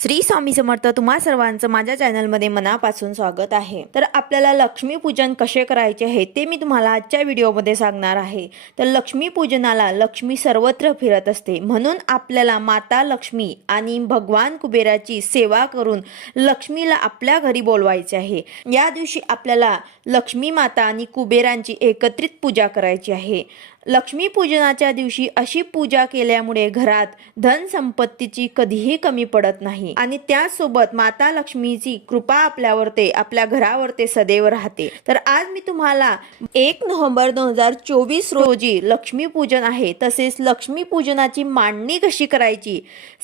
श्री स्वामी समर्थ तुम्हा सर्वांचं माझ्या चॅनलमध्ये मनापासून स्वागत आहे। तर आपल्याला लक्ष्मीपूजन कसे करायचे आहे ते मी तुम्हाला आजच्या व्हिडिओमध्ये सांगणार आहे। तर लक्ष्मीपूजनाला लक्ष्मी सर्वत्र फिरत असते, म्हणून आपल्याला माता लक्ष्मी आणि भगवान कुबेराची सेवा करून लक्ष्मीला आपल्या घरी बोलवायचे आहे। या दिवशी आपल्याला लक्ष्मी माता आणि कुबेरांची एकत्रित पूजा करायची आहे। लक्ष्मी पूजनाच्या दिवशी अशी पूजा केल्यामुळे घरात धन संपत्तीची कधीही कमी पडत नाही आणि त्यासोबत माता लक्ष्मीची कृपा आपल्या घरावरती सदैव राहते। तर आज मी तुम्हाला 1 नोव्हेंबर 2024 रोजी लक्ष्मी पूजन आहे, तसेच लक्ष्मी पूजनाची मांडणी कशी करायची,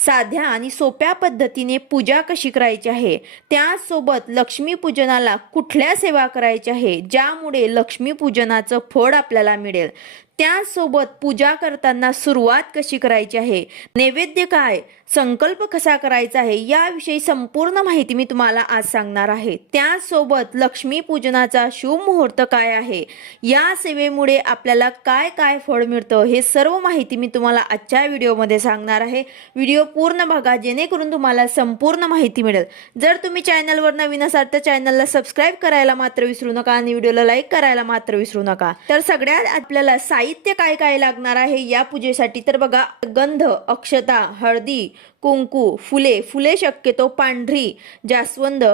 साध्या आणि सोप्या पद्धतीने पूजा कशी करायची आहे, त्यासोबत लक्ष्मी पूजनाला कुठल्या सेवा करायच्या आहे ज्यामुळे लक्ष्मी पूजनाचं फळ आपल्याला मिळेल, त्यासोबत पूजा करताना सुरुवात कशी करायची आहे, नैवेद्य काय, संकल्प कसा करायचा आहे, याविषयी संपूर्ण माहिती मी तुम्हाला आज सांगणार आहे। त्यासोबत लक्ष्मी पूजनाचा शुभ मुहूर्त काय आहे, या सेवेमुळे आपल्याला काय काय फळ मिळतं, हे सर्व माहिती मी तुम्हाला आजच्या व्हिडिओमध्ये सांगणार आहे। व्हिडिओ पूर्ण बघा जेणेकरून तुम्हाला संपूर्ण माहिती मिळेल। जर तुम्ही चॅनलवर नवीन असाल तर चॅनलला सबस्क्राईब करायला मात्र विसरू नका आणि व्हिडिओला लाईक करायला मात्र विसरू नका। तर सगळ्यात आपल्याला साहित्य काय काय लागणार आहे या पूजेसाठी, तर बघा, गंध, अक्षता, हळदी, कुंकू, फुले शक्यतो पांढरी जास्वंद,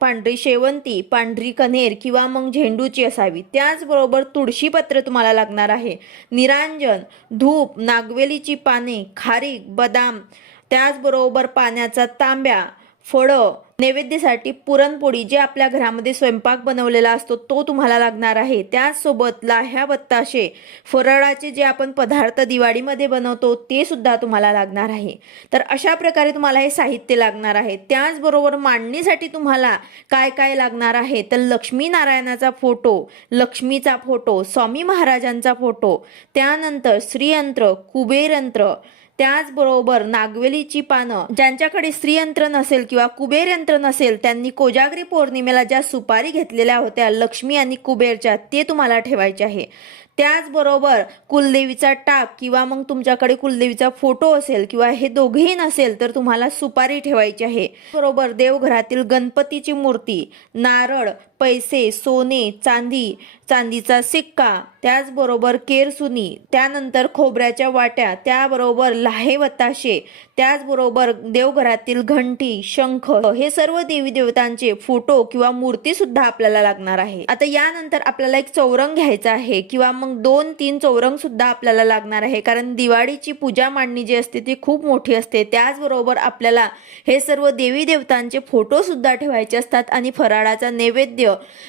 पांढरी शेवंती, पांढरी कन्हेर किंवा मग झेंडूची असावी। त्याचबरोबर तुळशी पत्र तुम्हाला लागणार आहे, निरांजन, धूप, नागवेलीची पाने, खारीक, बदाम, त्याचबरोबर पाण्याचा तांब्या, फळं, नैवेद्यासाठी पुरणपोळी जे आपल्या घरामध्ये स्वयंपाक बनवलेला असतो तो तुम्हाला लागणार आहे। त्याचसोबत लाह्या, बत्ताशे, फराळाचे जे आपण पदार्थ दिवाळीमध्ये बनवतो ते सुद्धा तुम्हाला लागणार आहे। तर अशा प्रकारे तुम्हाला हे साहित्य लागणार आहे। त्याचबरोबर मांडणीसाठी तुम्हाला काय काय लागणार आहे, तर लक्ष्मी नारायणाचा फोटो, लक्ष्मीचा फोटो, स्वामी महाराजांचा फोटो, त्यानंतर श्रीयंत्र, कुबेरयंत्र, त्याचबरोबर नागवेलीची पानं, ज्यांच्याकडे श्रीयंत्र नसेल किंवा कुबेर यंत्र नसेल त्यांनी कोजागरी पौर्णिमेला ज्या सुपारी घेतलेल्या होत्या लक्ष्मी आणि कुबेरच्या, ते तुम्हाला ठेवायचे आहे। त्याचबरोबर कुलदेवीचा टाक किंवा मग तुमच्याकडे कुलदेवीचा फोटो असेल किंवा हे दोघेही नसेल तर तुम्हाला सुपारी ठेवायची आहे। बरोबर देवघरातील गणपतीची मूर्ती, नारळ, पैसे, सोने, चांदी, चांदीचा सिक्का, त्याचबरोबर केरसुनी, त्यानंतर खोबऱ्याच्या वाट्या, त्याबरोबर लाहे बताशे, त्याचबरोबर देवघरातील घंटी, शंख, हे सर्व देवी देवतांचे फोटो किंवा मूर्ती सुद्धा आपल्याला लागणार आहे। आता यानंतर आपल्याला एक चौरंग घ्यायचा आहे किंवा मग 2-3 चौरंग सुद्धा आपल्याला लागणार आहे, कारण दिवाळीची पूजा मांडणी जी असते ती खूप मोठी असते। त्याचबरोबर आपल्याला हे सर्व देवी देवतांचे फोटो सुद्धा ठेवायचे असतात आणि फराळाचा नैवेद्य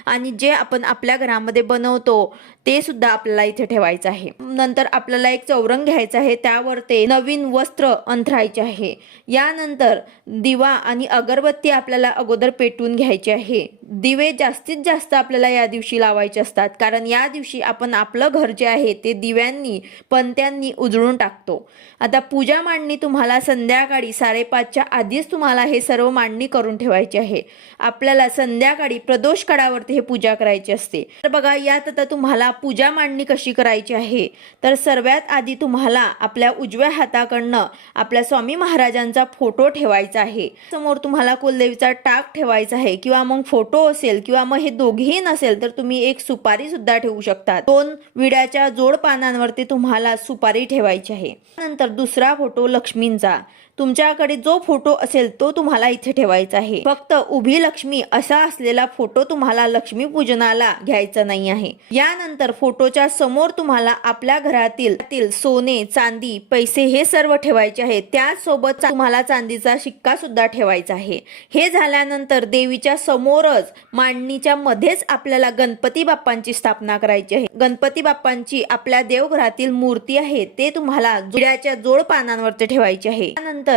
आणि जे आपण आपल्या घरामध्ये बनवतो ते सुद्धा आपल्याला इथे ठेवायचं आहे। नंतर आपल्याला एक चौरंग घ्यायचं आहे, त्यावर ते नवीन वस्त्र अंथरायचे आहे। यानंतर दिवा आणि अगरबत्ती आपल्याला अगोदर पेटवून घ्यायची आहे। दिवे जास्तीत जास्त आपल्याला या दिवशी लावायचे असतात, कारण या दिवशी आपण आपलं घर जे आहे ते दिव्यांनी, पणत्यांनी उजळून टाकतो। आता पूजा मांडणी तुम्हाला संध्याकाळी 5:30च्या आधीच तुम्हाला हे सर्व मांडणी करून ठेवायची आहे। आपल्याला संध्याकाळी प्रदोष काळावरती हे पूजा करायची असते। तर बघा, यात आता तुम्हाला पूजा मांडणी कशी करायची आहे, तर सर्वात आधी तुम्हाला आपल्या उजव्या हाताकडनं आपल्या स्वामी महाराजांचा फोटो ठेवायचा आहे। समोर तुम्हाला कुलदेवीचा टाक ठेवायचा आहे किंवा मग फोटो असेल किंवा मग हे दोघेही नसेल तर तुम्ही एक सुपारी सुद्धा ठेवू शकता। 2 विड्याच्या जोड पानांवरती तुम्हाला सुपारी ठेवायची आहे। नंतर दुसरा फोटो लक्ष्मींचा, तुमच्याकडे जो फोटो असेल तो तुम्हाला इथे ठेवायचा आहे। फक्त उभी लक्ष्मी असा असलेला फोटो तुम्हाला लक्ष्मी पूजनाला घ्यायचा नाही आहे। यानंतर फोटोच्या समोर तुम्हाला आपल्या घरातील सोने, चांदी, पैसे हे सर्व ठेवायचे आहे। त्यासोबत तुम्हाला चांदीचा शिक्का सुद्धा ठेवायचा आहे। हे झाल्यानंतर देवीच्या समोरच मांडणीच्या मध्येच आपल्याला गणपती बाप्पांची स्थापना करायची आहे। गणपती बाप्पांची आपल्या देवघरातील मूर्ती आहे ते तुम्हाला विड्याच्या जोड पानांवरती ठेवायची आहे। त्यानंतर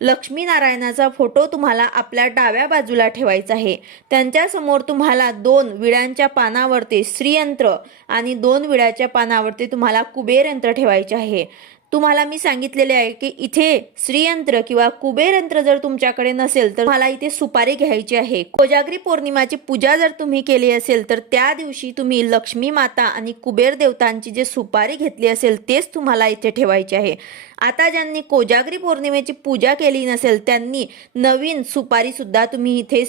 लक्ष्मी नारायणाचा फोटो तुम्हाला आपल्या डाव्या बाजूला ठेवायचा आहे। त्यांच्या समोर तुम्हाला 2 विड्यांच्या पानावरती श्रीयंत्र आणि 2 विड्याच्या पानावरती तुम्हाला कुबेर यंत्र ठेवायचे आहे। तुम्हाला मी सांगितलेले आहे की इथे श्रीयंत्र किंवा कुबेर यंत्र जर तुमच्याकडे नसेल तर तुम्हाला इथे सुपारी घ्यायची आहे। कोजागरी पौर्णिमाची पूजा जर तुम्ही केली असेल तर त्या दिवशी तुम्ही लक्ष्मी माता आणि कुबेर देवतांची जे सुपारी घेतली असेल तेच तुम्हाला इथे ठेवायचे आहे। आता ज्यांनी कोजागरी पौर्णिमेची पूजा केली नसेल त्यांनी नवीन सुपारी सुद्धा तुम्ही इथे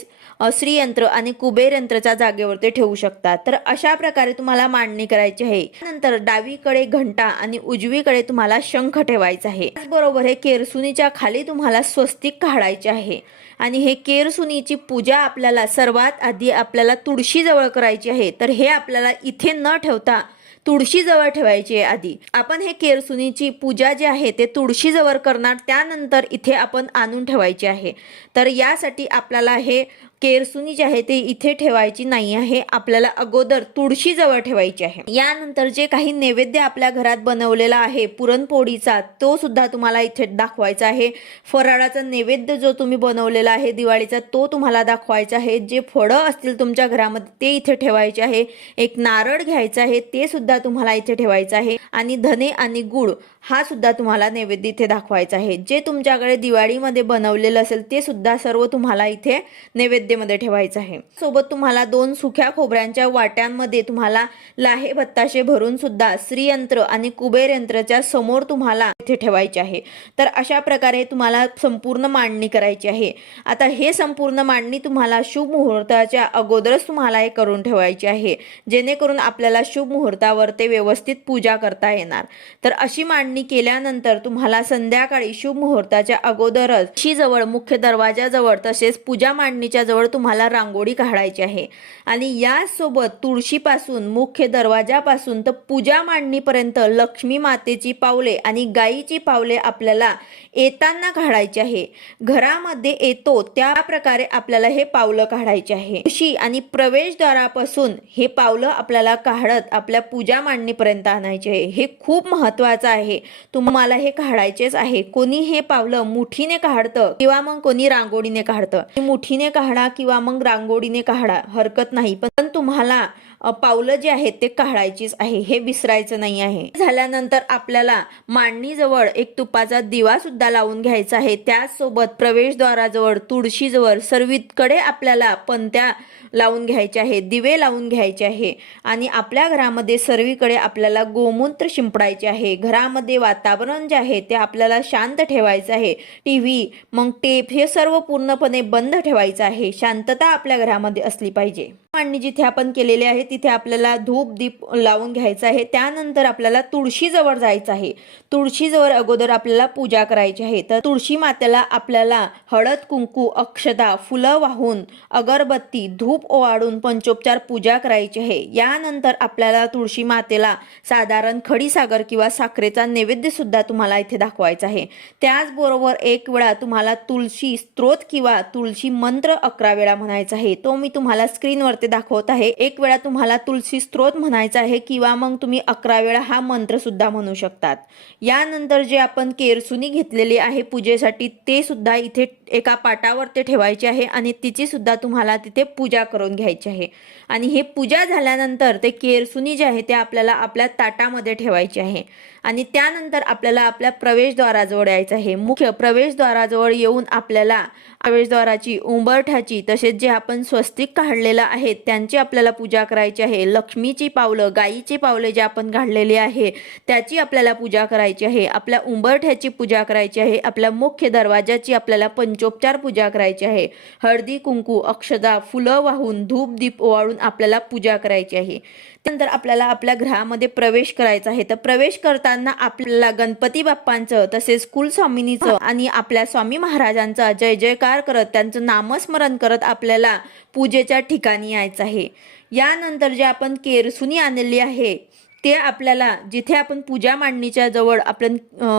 श्रीयंत्र आणि कुबेर यंत्रच्या जागेवरती ठेवू शकता। तर अशा प्रकारे तुम्हाला मांडणी करायची आहे। नंतर डावीकडे घंटा आणि उजवीकडे तुम्हाला शंख ठेवायचा आहे। त्याचबरोबर हे केरसुनीच्या खाली तुम्हाला स्वस्तिक काढायचे आहे आणि हे केरसुनीची पूजा आपल्याला सर्वात आधी आपल्याला तुळशीजवळ करायची आहे। तर हे आपल्याला इथे न ठेवता तुळशीजवळ ठेवायची आहे। आधी आपण हे केरसुनीची पूजा जी आहे ते तुळशीजवळ करणार, त्यानंतर इथे आपण आणून ठेवायची आहे। तर यासाठी आपल्याला हे केरसुनी जी आहे ते इथे ठेवायची नाही आहे, आपल्याला अगोदर तुळशीजवळ ठेवायची आहे। यानंतर जे काही नैवेद्य आपल्या घरात बनवलेला आहे पुरणपोळीचा तो सुद्धा तुम्हाला इथे दाखवायचा आहे। फराळाचा नैवेद्य जो तुम्ही बनवलेला आहे दिवाळीचा तो तुम्हाला दाखवायचा आहे। जे फळं असतील तुमच्या घरामध्ये ते इथे ठेवायचे आहे। एक नारळ घ्यायचा आहे ते सुद्धा तुम्हाला इथे ठेवायचं आहे आणि धने आणि गुळ हा सुद्धा तुम्हाला नैवेद्य इथे दाखवायचा आहे। जे तुमच्याकडे दिवाळीमध्ये बनवलेलं असेल ते सुद्धा सर्व तुम्हाला इथे नैवेद्यामध्ये ठेवायचं आहे। सोबत तुम्हाला 2 सुक्या खोबऱ्यांच्या वाट्यांमध्ये तुम्हाला लाहे बत्ताशे भरून सुद्धा श्रीयंत्र आणि कुबेर यंत्रच्या समोर तुम्हाला इथे ठेवायचे आहे। तर अशा प्रकारे तुम्हाला संपूर्ण मांडणी करायची आहे। आता हे संपूर्ण मांडणी तुम्हाला शुभ मुहूर्ताच्या अगोदरच तुम्हाला हे करून ठेवायची आहे, जेणेकरून आपल्याला शुभ मुहूर्तावर ते व्यवस्थित पूजा करता येणार। तर अशी मांडणी केल्यानंतर तुम्हाला संध्याकाळी शुभ मुहूर्ताच्या अगोदरच जवळ मुख्य दरवाजाजवळ तसेच पूजा मांडणीच्या जवळ तुम्हाला रांगोळी काढायची आहे आणि यासोबत तुळशीपासून मुख्य दरवाजापासून तर पूजा मांडणीपर्यंत लक्ष्मी मातेची पावले आणि गायीची पावले आपल्याला येताना काढायची आहे। घरामध्ये येतो त्या प्रकारे आपल्याला हे पावलं काढायचे आहे। तुळशी आणि प्रवेशद्वारापासून हे पावलं आपल्याला काढत आपल्या पूजा मांडणीपर्यंत आणायचे आहे। हे खूप महत्त्वाचं आहे, तुम्हाला हे काढायचेच आहे। कोणी हे पावलं मुठीने काढतं किंवा मग कोणी रांगोळीने काढतं। मुठीने काढा किंवा मग रांगोळीने काढा हरकत नाही, पण तुम्हाला पावलं जे आहेत ते काढायचीच आहे, हे विसरायचं नाही आहे। झाल्यानंतर आपल्याला मांडणीजवळ एक तुपाचा दिवा सुद्धा लावून घ्यायचा आहे। त्याचसोबत प्रवेशद्वाराजवळ तुळशीजवळ सर्वीकडे आपल्याला पंत्या लावून घ्यायचे आहे, दिवे लावून घ्यायचे आहे आणि आपल्या घरामध्ये सर्वीकडे आपल्याला गोमूत्र शिंपडायचे आहे। घरामध्ये वातावरण जे आहे ते आपल्याला शांत ठेवायचं आहे। टीव्ही मग टेप हे सर्व पूर्णपणे बंद ठेवायचं आहे। शांतता आपल्या घरामध्ये असली पाहिजे। मांडणी जिथे आपण केलेली आहे तिथे आपल्याला धूप दीप लावून घ्यायचा आहे। त्यानंतर आपल्याला तुळशीजवळ जायचं आहे। तुळशीजवळ अगोदर आपल्याला पूजा करायची आहे। तर तुळशी मातेला आपल्याला हळद कुंकू अक्षता फुलं वाहून अगरबत्ती धूप ओवाळून पंचोपचार पूजा करायची आहे। यानंतर आपल्याला तुळशी मातेला साधारण खडीसागर किंवा साखरेचा नैवेद्य सुद्धा तुम्हाला इथे दाखवायचा आहे। त्याचबरोबर एक वेळा तुम्हाला तुळशी स्तोत्र किंवा तुळशी मंत्र 11 वेळा म्हणायचा आहे, तो मी तुम्हाला स्क्रीनवर दाखवत आहे। एक वेळा तुम्हाला तुळशी स्तोत्र म्हणायचा आहे किंवा मग तुम्ही 11 वेळा हा मंत्र सुद्धा म्हणू शकतात। यानंतर जे आपण केरसुनी घेतलेली आहे पूजेसाठी ते सुद्धा इथे एका पाटावर ते ठेवायचे आहे आणि तिची सुद्धा तुम्हाला तिथे पूजा करून घ्यायची आहे। आणि हे पूजा झाल्यानंतर ते केरसुनी जे आहे ते आपल्याला आपल्या ताटामध्ये ठेवायचे आहे आणि त्यानंतर आपल्याला आपल्या प्रवेशद्वाराजवळ यायचं आहे। मुख्य प्रवेशद्वाराजवळ येऊन आपल्याला प्रवेशद्वाराची उंबरठ्याची तसेच जे आपण स्वस्तिक काढलेलं आहे त्यांची आपल्याला पूजा करायची आहे। लक्ष्मीची पावलं गायीची पावले जे आपण काढलेली आहे त्याची आपल्याला पूजा करायची आहे। आपल्या उंबरठ्याची पूजा करायची आहे। आपल्या मुख्य दरवाजाची आपल्याला पंचोपचार पूजा करायची आहे। हळदी कुंकू अक्षता फुलं वाहून धूप दीप ओवाळून आपल्याला पूजा करायची आहे। त्यानंतर आपल्याला आपल्या घरामध्ये प्रवेश करायचा आहे। तर प्रवेश करताना आपल्याला गणपती बाप्पांचं तसेच कुलस्वामिनीचं आणि आपल्या स्वामी महाराजांचा जय जयकार करत त्यांचं नामस्मरण करत आपल्याला पूजेच्या ठिकाणी यायचं आहे। यानंतर जे आपण केरसुनी आणलेली आहे ते आपल्याला जिथे आपण पूजा मांडणीच्या जवळ आपण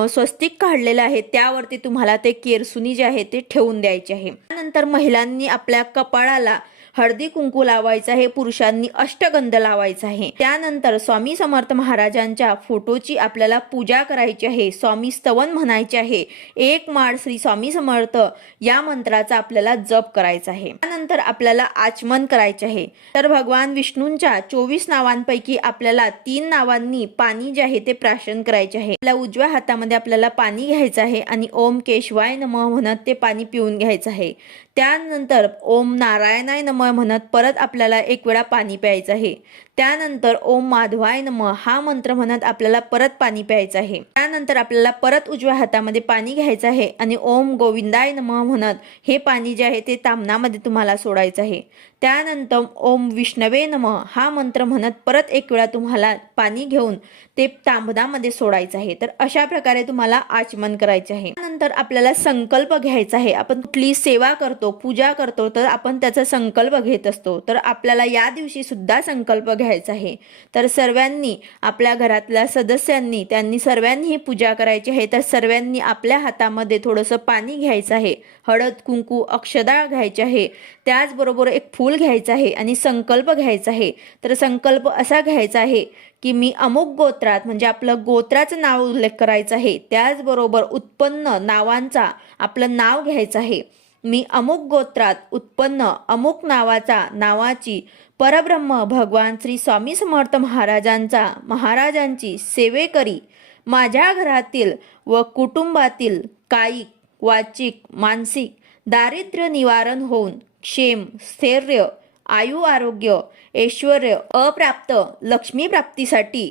स्वस्तिक काढलेलं आहे त्यावरती तुम्हाला ते केरसुनी जे आहे ते ठेवून द्यायचे आहे। त्यानंतर महिलांनी आपल्या कपाळाला हळदी कुंकू लावायचं आहे, पुरुषांनी अष्टगंध लावायचा आहे। त्यानंतर स्वामी समर्थ महाराजांच्या फोटोची आपल्याला पूजा करायची आहे। स्वामी स्तवन म्हणायचे आहे। एक माळ श्री स्वामी समर्थ या मंत्राचा आपल्याला जप करायचा आहे। त्यानंतर आपल्याला आचमन करायचे आहे। तर भगवान विष्णूंच्या 24 नावांपैकी आपल्याला 3 नावांनी पाणी जे आहे ते प्राशन करायचे आहे। आपल्या उजव्या हातामध्ये आपल्याला पाणी घ्यायचं आहे आणि ओम केशवाय नमः म्हणत ते पाणी पिऊन घ्यायचं आहे। त्यानंतर ओम नारायणाय नमः नमः म्हणत परत आपल्याला एक वेळा पाणी प्यायचं आहे। त्यानंतर ओम माधवाय नमः हा मंत्र म्हणत आपल्याला परत पाणी प्यायचं आहे। त्यानंतर आपल्याला परत उजव्या हातामध्ये पाणी घ्यायचं आहे आणि ओम गोविंदाय नमः म्हणत हे पाणी जे आहे ते ताम्हणामध्ये तुम्हाला सोडायचं आहे। त्यानंतर ओम विष्णवे नमः हा मंत्र म्हणत परत एक वेळा तुम्हाला पाणी घेऊन ते तांबणामध्ये सोडायचं आहे। तर अशा प्रकारे तुम्हाला आचमन करायचे आहे। त्यानंतर आपल्याला संकल्प घ्यायचा आहे। आपण कुठली सेवा करतो, पूजा करतो तर आपण त्याचा संकल्प घेत असतो। तर आपल्याला या दिवशी सुद्धा संकल्प घ्यायचा आहे। तर सर्वांनी आपल्या घरातल्या सदस्यांनी त्यांनी सर्वांनी ही पूजा करायची आहे। तर सर्वांनी आपल्या हातामध्ये थोडंसं पाणी घ्यायचं आहे, हळद कुंकू अक्षदा घ्यायचे आहे, त्याचबरोबर एक फूल घ्यायचं आहे आणि संकल्प घ्यायचा आहे। तर संकल्प असा घ्यायचा आहे की मी अमुक गोत्रात म्हणजे आपलं गोत्राचं नाव उल्लेख करायचं आहे। त्याचबरोबर उत्पन्न नावांचा आपलं नाव घ्यायचं आहे। मी अमुक गोत्रात उत्पन्न अमुक नावाची परब्रह्म भगवान श्री स्वामी समर्थ महाराजांची सेवेकरी माझ्या घरातील व कुटुंबातील कायिक वाचिक मानसिक दारिद्र्य निवारण होऊन क्षेम स्थैर्य आयु आरोग्य ऐश्वर्य अप्राप्त लक्ष्मी प्राप्तीसाठी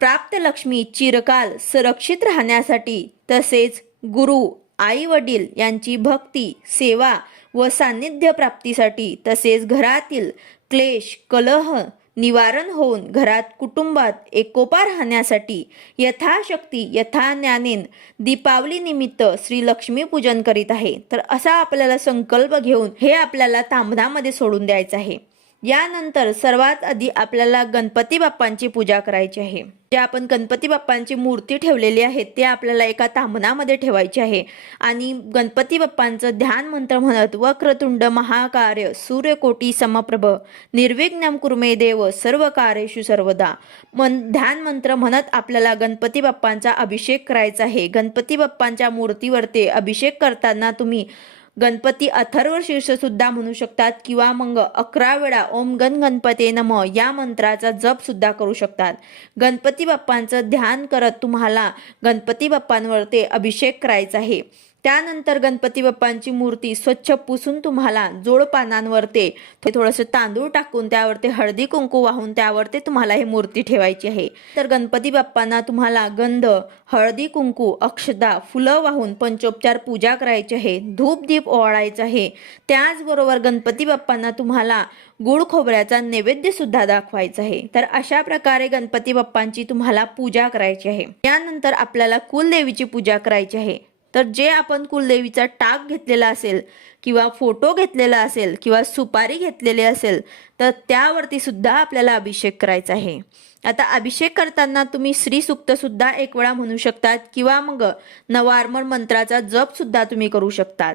प्राप्त लक्ष्मी चिरकाल सुरक्षित राहण्यासाठी तसेच गुरु आई वडील यांची भक्ती सेवा व सान्निध्य प्राप्तीसाठी तसेच घरातील क्लेश कलह निवारण होऊन घरात कुटुंबात एकोपा राहण्यासाठी यथाशक्ती यथाज्ञानेन दीपावली निमित्त श्री लक्ष्मी पूजन करीत आहे। तर असा आपल्याला संकल्प घेऊन हे आपल्याला तांबणामध्ये सोडून द्यायचं आहे। यानंतर सर्वात आधी आपल्याला गणपती बाप्पांची पूजा करायची आहे। जे आपण गणपती बाप्पांची मूर्ती ठेवलेली आहे ते आपल्याला एका तांबणामध्ये ठेवायची आहे आणि गणपती बाप्पांचं ध्यान मंत्र म्हणत वक्रतुंड महाकार्य सूर्यकोटी समप्रभ निर्विघ्नं कुरु मे देव सर्व कार्येषु सर्वदा ध्यान मंत्र म्हणत आपल्याला गणपती बाप्पांचा अभिषेक करायचा आहे। गणपती बाप्पांच्या मूर्तीवरती अभिषेक करताना तुम्ही गणपती अथर्व शीर्ष सुद्धा म्हणू शकतात किंवा मग 11 वेळा ओम गण गणपते नमः या मंत्राचा जप सुद्धा करू शकतात। गणपती बाप्पांचं ध्यान करत तुम्हाला गणपती बाप्पांवर ते अभिषेक करायचा आहे। त्यानंतर गणपती बाप्पांची मूर्ती स्वच्छ पुसून तुम्हाला जोड पानांवर ते थोडंसं तांदूळ टाकून त्यावरती हळदी कुंकू वाहून त्यावरती तुम्हाला ही मूर्ती ठेवायची आहे। तर गणपती बाप्पांना तुम्हाला गंध हळदी कुंकू अक्षदा फुलं वाहून पंचोपचार पूजा करायची आहे, धूप दीप ओवाळायचा आहे। त्याचबरोबर गणपती बाप्पांना तुम्हाला गुळ खोबऱ्याचा नैवेद्य सुद्धा दाखवायचा आहे। तर अशा प्रकारे गणपती बाप्पांची तुम्हाला पूजा करायची आहे। यानंतर आपल्याला कुलदेवीची पूजा करायची आहे। तर जे आपण कुलदेवीचा टाक घेतलेला असेल किंवा फोटो घेतलेला असेल किंवा सुपारी घेतलेली असेल तर त्यावरती सुद्धा आपल्याला अभिषेक करायचा आहे। आता अभिषेक करताना तुम्ही श्री सूक्त सुद्धा एक वेळा म्हणू शकतात किंवा मग नवार्मण मंत्राचा जप सुद्धा तुम्ही करू शकतात।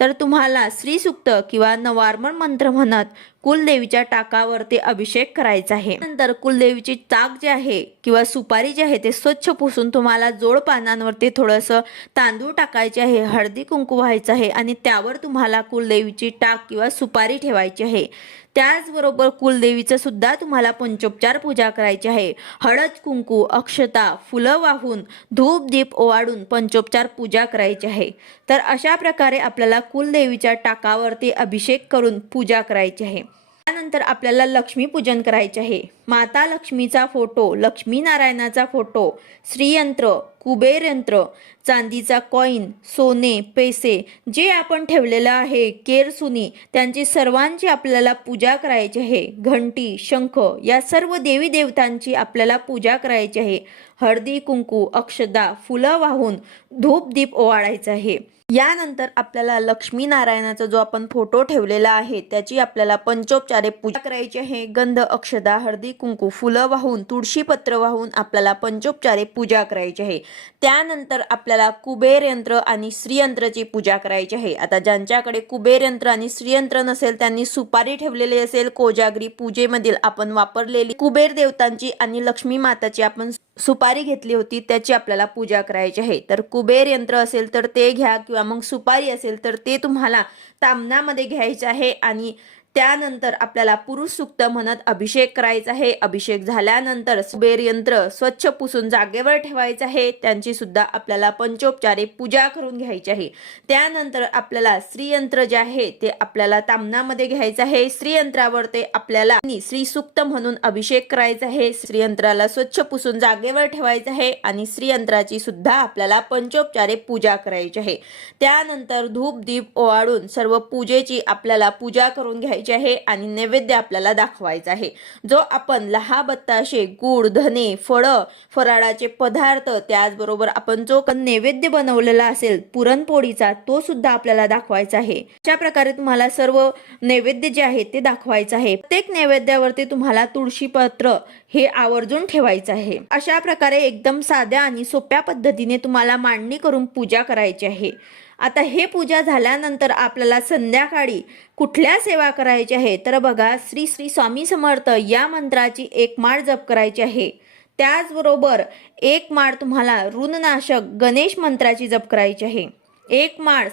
तर तुम्हाला श्री सूक्त किंवा नवार्मण मंत्र म्हणत कुलदेवीच्या टाकावरती अभिषेक करायचा आहे। नंतर कुलदेवीची टाक जे आहे किंवा सुपारी जे आहे ते स्वच्छ पुसून तुम्हाला जोड पानांवरती थोडंसं तांदूळ टाकायचे आहे, हळदी कुंकू व्हायचं आहे आणि त्यावर तुम्हाला कुलदेवीची टाक किंवा सुपारी ठेवायची आहे। त्याचबरोबर कुलदेवीचं सुद्धा तुम्हाला पंचोपचार पूजा करायची आहे। हळद कुंकू अक्षता फुलं वाहून धूप दीप ओवाळून पंचोपचार पूजा करायची आहे। तर अशा प्रकारे आपल्याला कुलदेवीच्या टाकावरती अभिषेक करून पूजा करायची आहे। त्यानंतर आपल्याला लक्ष्मी पूजन करायचे आहे। माता लक्ष्मीचा फोटो, लक्ष्मी नारायणाचा फोटो, श्रीयंत्र, कुबेर यंत्र, चांदीचा कॉईन, सोने पैसे जे आपण ठेवलेलं आहे केरसुनी त्यांची सर्वांची आपल्याला पूजा करायची आहे। घंटी शंख या सर्व देवी देवतांची आपल्याला पूजा करायची आहे। हळदी कुंकू अक्षदा फुलं वाहून धूप दीप ओवाळायचं आहे। यानंतर आपल्याला लक्ष्मी नारायणाचा जो आपण फोटो ठेवलेला आहे त्याची आपल्याला पंचोपचारे पूजा करायची आहे। गंध अक्षदा हळदी कुंकू फुलं वाहून तुळशी पत्र वाहून आपल्याला पंचोपचारे पूजा करायची आहे। त्यानंतर आपल्याला कुबेर यंत्र आणि श्रीयंत्राची पूजा करायची आहे। आता ज्यांच्याकडे कुबेर यंत्र आणि श्रीयंत्र नसेल त्यांनी सुपारी ठेवलेली असेल, कोजागरी पूजेमधील आपण वापरलेली कुबेर देवतांची आणि लक्ष्मी माताची आपण सुपारी घेतली होती त्याची आपल्याला पूजा करायची आहे। तर कुबेर यंत्र असेल तर ते घ्या किंवा मग सुपारी असेल तर ते तुम्हाला ताम्हणामध्ये घ्यायचं आहे आणि त्यानंतर आपल्याला पुरुष सूक्त म्हणत अभिषेक करायचा आहे। अभिषेक झाल्यानंतर कुबेर यंत्र स्वच्छ पुसून जागेवर ठेवायचं आहे, त्यांची सुद्धा आपल्याला पंचोपचारे पूजा करून घ्यायची आहे। त्यानंतर आपल्याला श्रीयंत्र जे आहे ते आपल्याला तामणामध्ये घ्यायचं आहे। श्रीयंत्रावर ते आपल्याला श्री सूक्त म्हणून अभिषेक करायचा आहे। श्रीयंत्राला स्वच्छ पुसून जागेवर ठेवायचं आहे आणि श्रीयंत्राची सुद्धा आपल्याला पंचोपचारे पूजा करायची आहे। त्यानंतर धूप दीप ओवाळून सर्व पूजेची आपल्याला पूजा करून घ्यायची आहे आणि नैवेद्य आपल्याला दाखवायचा आहे। जो आपण लहा बत्ताशे, गुड, धने, फळं, फराळाचे पदार्थ, त्याचबरोबर आपण जो नैवेद्य बनवलेला असेल पुरणपोळीचा तो सुद्धा आपल्याला दाखवायचा आहे। अशा प्रकारे तुम्हाला सर्व नैवेद्य जे आहे ते दाखवायचं आहे। प्रत्येक नैवेद्यावरती तुम्हाला तुळशी पत्र हे आवर्जून ठेवायचं आहे। अशा प्रकारे एकदम साध्या आणि सोप्या पद्धतीने तुम्हाला मांडणी करून पूजा करायची आहे। आता हे पूजा झाल्यानंतर आपल्याला संध्याकाळी कुठल्या सेवा करायची आहे तर बघा, श्री श्री स्वामी समर्थ या मंत्राची एक माळ जप करायची आहे। त्याचबरोबर एक माळ तुम्हाला ऋणनाशक गणेश मंत्राची जप करायची आहे। एक माळ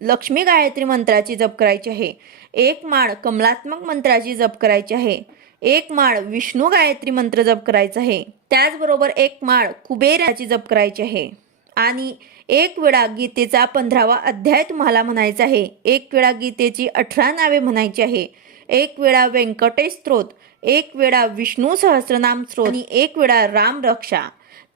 लक्ष्मी गायत्री मंत्राची जप करायची आहे। एक माळ कमलात्मक मंत्राची जप करायची आहे। एक माळ विष्णू गायत्री मंत्र जप करायचा आहे। त्याचबरोबर एक माळ कुबेराची जप करायची आहे आणि एक वेळा गीतेचा 15वा अध्याय तुम्हाला म्हणायचा आहे। एक वेळा गीतेची 18 नावे म्हणायची आहे। एक वेळा व्यंकटेश स्तोत्र, एक वेळा विष्णू सहस्त्रनाम स्तोत्र आणि एक वेळा राम रक्षा,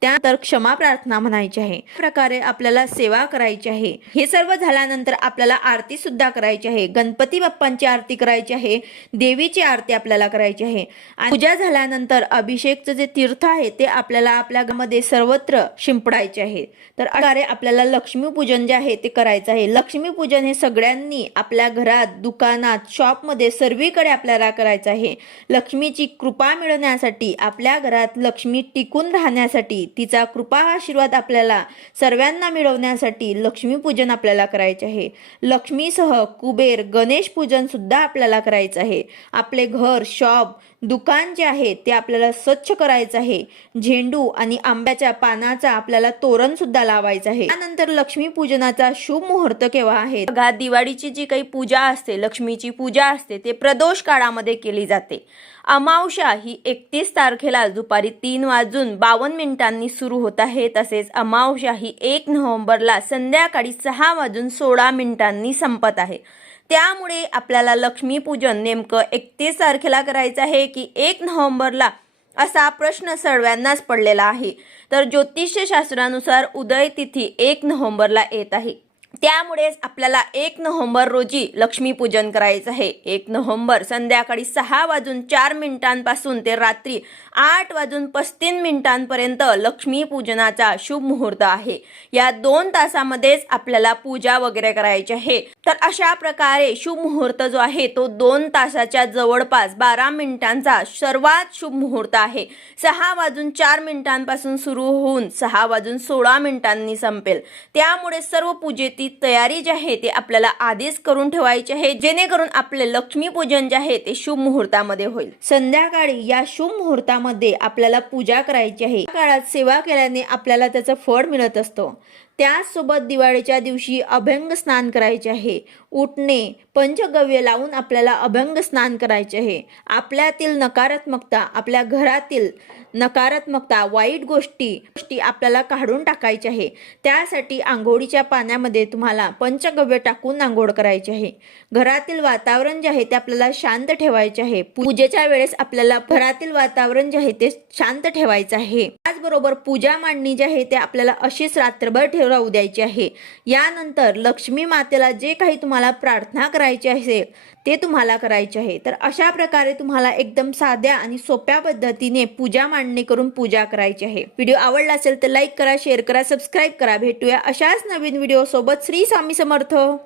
त्यानंतर क्षमा प्रार्थना म्हणायची आहे। प्रकारे आपल्याला सेवा करायची आहे। हे सर्व झाल्यानंतर आपल्याला आरती सुद्धा करायची आहे। गणपती बाप्पांची आरती करायची आहे, देवीची आरती आपल्याला करायची आहे। आणि पूजा झाल्यानंतर अभिषेकचं जे तीर्थ आहे ते आपल्याला आपल्या घरामध्ये सर्वत्र शिंपडायचे आहे। तर प्रकारे आपल्याला लक्ष्मीपूजन जे आहे ते करायचं आहे। लक्ष्मीपूजन हे सगळ्यांनी आपल्या घरात, दुकानात, शॉपमध्ये सर्वीकडे आपल्याला करायचं आहे। लक्ष्मीची कृपा मिळवण्यासाठी, आपल्या घरात लक्ष्मी टिकून राहण्यासाठी, तिचा कृपा आशीर्वाद आपल्याला सर्वांना मिळवण्यासाठी लक्ष्मीपूजन आपल्याला करायचे आहे। लक्ष्मीसह कुबेर गणेश पूजन सुद्धा आपल्याला करायचं आहे। आपले घर, शॉप, दुकान जे आहे ते आपल्याला स्वच्छ करायचं आहे। झेंडू आणि आंब्याच्या पानाचा आपल्याला तोरण सुद्धा लावायचं आहे। त्यानंतर लक्ष्मी पूजनाचा शुभ मुहूर्त केव्हा आहे बघा, दिवाळीची जी काही पूजा असते, लक्ष्मीची पूजा असते, ते प्रदोष काळामध्ये केली जाते। अमावस्या ही 31 तारखेला दुपारी 3:52 सुरू होत आहे। तसेच अमावस्या ही 1 नोव्हेंबरला संध्याकाळी 6:16 संपत आहे। त्यामुळे आपल्याला लक्ष्मीपूजन नेमकं 31 तारखेला करायचं आहे की 1 नोव्हेंबरला, असा प्रश्न सर्वांनाच पडलेला आहे। तर ज्योतिष्य शास्त्रानुसार उदय तिथी 1 नोव्हेंबरला येत आहे। त्यामुळेच आपल्याला 1 नोव्हेंबर रोजी लक्ष्मीपूजन करायचं आहे। 1 नोव्हेंबर संध्याकाळी 6:04 पासून ते रात्री 8:35 लक्ष्मीपूजनाचा शुभ मुहूर्त आहे। या 2 तासामध्येच आपल्याला पूजा वगैरे करायची आहे। तर अशा प्रकारे शुभ मुहूर्त जो आहे तो 2 तासाच्या जवळपास 12 मिनिटांचा सर्वात शुभ मुहूर्त आहे। 6:04 पासून सुरू होऊन 6:16 संपेल। त्यामुळे सर्व पूजेची तयारी जी आहे ते आपल्याला आधीच करून ठेवायची आहे, जेणेकरून आपले लक्ष्मीपूजन जे आहे ते शुभ मुहूर्तामध्ये होईल। संध्याकाळी या शुभ मुहूर्तामध्ये आपल्याला पूजा करायची आहे। या काळात सेवा केल्याने आपल्याला त्याचं फळ मिळत असतं। त्याचसोबत दिवाळीच्या दिवशी अभंग स्नान करायचे आहे। उठणे, पंचगव्य लावून आपल्याला अभंग स्नान करायचे आहे। आपल्यातील नकारात्मकता, आपल्या घरातील नकारात्मकता, वाईट गोष्टी आपल्याला काढून टाकायच्या आहे। त्यासाठी आंघोळीच्या पाण्यामध्ये तुम्हाला पंचगव्य टाकून आंघोळ करायची आहे। घरातील वातावरण जे आहे ते आपल्याला शांत ठेवायचे आहे। पूजेच्या वेळेस आपल्याला घरातील वातावरण जे आहे ते शांत ठेवायचं आहे। त्याचबरोबर पूजा मांडणी जी आहे ते आपल्याला अशीच रात्रभर राहू द्यायची आहे। यानंतर लक्ष्मी मातेला जे काही तुम्हाला प्रार्थना करायची असेल ते तुम्हाला करायचे आहे। तर अशा प्रकारे तुम्हाला एकदम साध्या आणि सोप्या पद्धतीने पूजा मांडणी करून पूजा करायची आहे। व्हिडिओ आवडला असेल तर लाईक करा, शेअर करा, सबस्क्राईब करा। भेटूया अशाच नवीन व्हिडिओ सोबत। श्री स्वामी समर्थ।